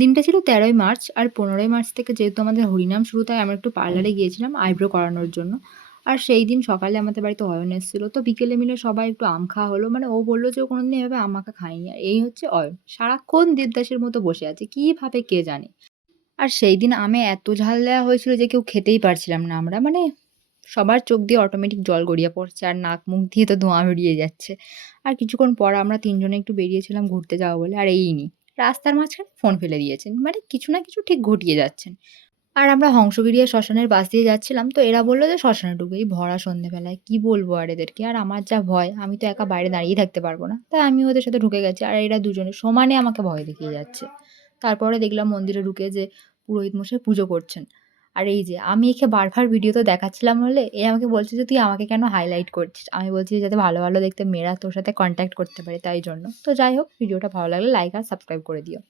দিনটা ছিল ১৩ই মার্চ আর ১৫ই মার্চ থেকে যেহেতু আমাদের হরিনাম শুরু তাই আমরা একটু পার্লারে গিয়েছিলাম আইব্রো করানোর জন্য। আর সেই দিন সকালে আমাদের বাড়িতে অয়ন এসেছিল। তো বিকেলে মিলে সবাই একটু আম খাওয়া হলো। মানে ও বলল যে ও কোনোদিন এভাবে আম মাখা খায়নি। আর এই হচ্ছে অয়ন। সারাক্ষণ দেবদাসের মতো বসে আছে। কি ভাবে কে জানে? আর সেইদিন আমে এত ঝাল দেওয়া হয়েছিল যে কেউ খেতেই পারছিলাম না আমরা। মানে সবার চোখ দিয়ে অটোমেটিক জল গড়িয়ে পড়ছে আর নাক মুখ দিয়ে তো ধোঁয়া বেরিয়ে যাচ্ছে। আর কিছুক্ষণ পর আমরা ৩ জনে একটু বেরিয়েছিলাম ঘুরতে যাবো বলে। আর রাস্তার মাঝখানে ফোন ফেলে দিয়েছেন। মানে কিছু না কিছু ঠিক ঘটিয়ে যাচ্ছেন। আর আমরা হংসগিরিয়া শ্মশানের পাশ দিয়ে যাচ্ছিলাম। তো এরা বলল যে শ্মশানে ঢুকবে এই ভরা সন্ধ্যেবেলায়। কি বলবো আর এদেরকে? আর আমার যা ভয় আমি তো একা বাইরে দাঁড়িয়ে থাকতে পারব না। তাই আমিও ওদের সাথে ঢুকে গেছি। আর এরা দুজনে সমানে আমাকে ভয় দেখিয়ে যাচ্ছে। তারপরে দেখলাম মন্দিরে ঢুকে যে পুরোহিত মশাই পুজো করছেন। আর এই যে আমি একে বারবার ভিডিওতে দেখাচ্ছিলাম বলে এ আমাকে বলছে যে, "তুই আমাকে কেন হাইলাইট করছিস?" আমি বলছি যে, "যাতে ভালো, ভালো দেখতে মেয়েরা তোর সাথে কনট্যাক্ট করতে পারে তাই জন্য।" তো যাই হোক ভিডিওটা ভালো লাগলে লাইক আর সাবস্ক্রাইব করে দিও।